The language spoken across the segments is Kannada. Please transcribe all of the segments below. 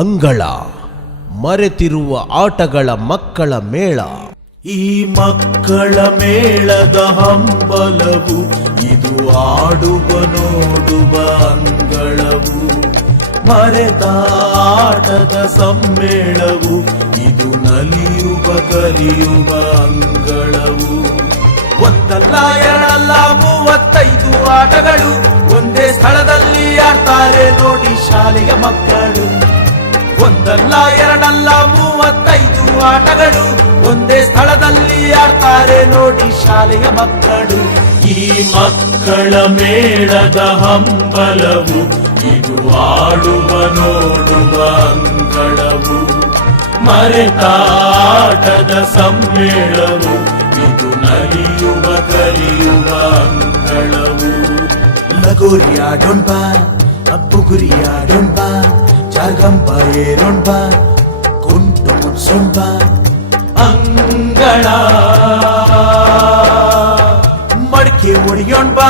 ಅಂಗಳ, ಮರೆತಿರುವ ಆಟಗಳ ಮಕ್ಕಳ ಮೇಳ. ಈ ಮಕ್ಕಳ ಮೇಳದ ಹಂಬಲವು, ಇದು ಆಡುವ, ನೋಡುವ ಅಂಗಳವು. ಮರೆತ ಆಟದ ಸಮ್ಮೇಳವು, ಇದು ನಲಿಯುವ, ಕಲಿಯುವ ಅಂಗಳವು. ಒತ್ತಲ್ಲ ಎರಡಲ್ಲ ಮೂವತ್ತೈದು ಆಟಗಳು, ಒಂದೇ ಸ್ಥಳದಲ್ಲಿ ಆಡ್ತಾರೆ ನೋಡಿ ಶಾಲೆಯ ಮಕ್ಕಳು. ಒಂದಲ್ಲ, ಎರಡಲ್ಲ, ಮೂವತ್ತೈದು ಆಟಗಳು. ಒಂದೇ ಸ್ಥಳದಲ್ಲಿ ಆಡ್ತಾರೆ ನೋಡಿ ಶಾಲೆಯ ಮಕ್ಕಳು. ಈ ಮಕ್ಕಳ ಮೇಳದ ಹಂಬಲವು, ಇದು ಆಡುವ, ನೋಡುವ ಅಂಗಳವು. ಮರೆತಾಟದ ಸಮ್ಮೇಳವು, ಇದು ನಲಿಯುವ, ಕಲಿಯುವ ಅಂಗಳವು. ಲಗೋರಿ ಆಡೋಣ ಬಾ ಅಬ್ಬುಗುರಿ ಬಾ ಜಾಗಂಬ ಏರೋಣ ಬಾ ಕುಂಟು ಬಾ ಅಂಗಳ ಮಡಿಕೆ ಬಾ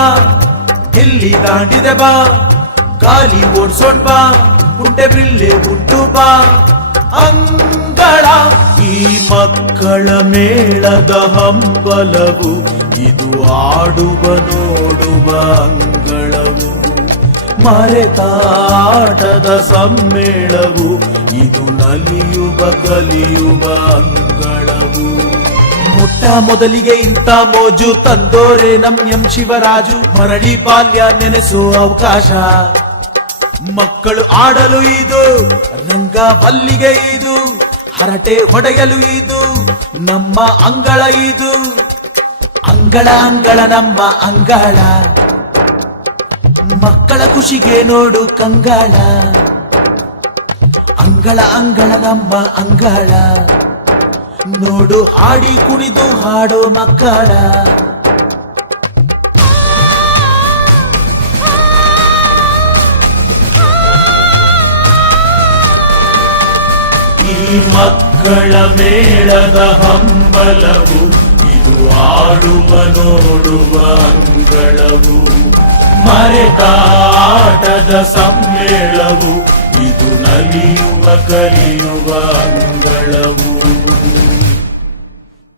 ಗಿಲ್ಲಿ ದಾಂಡಿದೆ ಬಾ, ಗಾಲಿ ಓಡ್ಸೋಣ ಬಾ ಕುಂಟೆ ಬಿಲ್ಲೆ ಉಂಟು ಬಾ. ಅಂಗಳ ಈ ಮಕ್ಕಳ ಮೇಳದ ಹಂಬಲವು, ಇದು ಆಡುವ ನೋಡುವ ಅಂಗಳವು ಮರೆತಾಟದ ಸಮ್ಮೇಳವು, ಇದು ನಲಿಯುವ ಕಲಿಯುವ ಅಂಗಳವು. ಮೊಟ್ಟ ಮೊದಲಿಗೆ ಇಂಥ ಮೋಜು ತಂದೋರೆ ನಮ್ ಎಂ ಶಿವರಾಜು, ಮರಳಿ ಬಾಲ್ಯ ನೆನೆಸೋ ಅವಕಾಶ. ಮಕ್ಕಳು ಆಡಲು ಇದು, ರಂಗ ಬಲ್ಲಿಗೆ ಇದು, ಹರಟೆ ಹೊಡೆಯಲು ಇದು, ನಮ್ಮ ಅಂಗಳ ಇದು. ಅಂಗಳ ಅಂಗಳ ನಮ್ಮ ಅಂಗಳ. ಮಕ್ಕಳ ಖುಷಿಗೆ ನೋಡು ಕಂಗಾಳ. ಅಂಗಳ ಅಂಗಳ ನಮ್ಮ ಅಂಗಳ. ನೋಡು ಹಾಡಿ ಕುಣಿದು ಹಾಡೋ ಮಕ್ಕಳ. ಈ ಮಕ್ಕಳ ಮೇಳದ ಹಂಬಲವು, ಇದು ಆಡುವ, ನೋಡುವ ಅಂಗಳವು. ಮರೆತಾಟದ ಸಮ್ಮೇಳವು. ಇದು ನಲಿಯುವ ಕಲಿಯುವ ಅಂಗಳವು.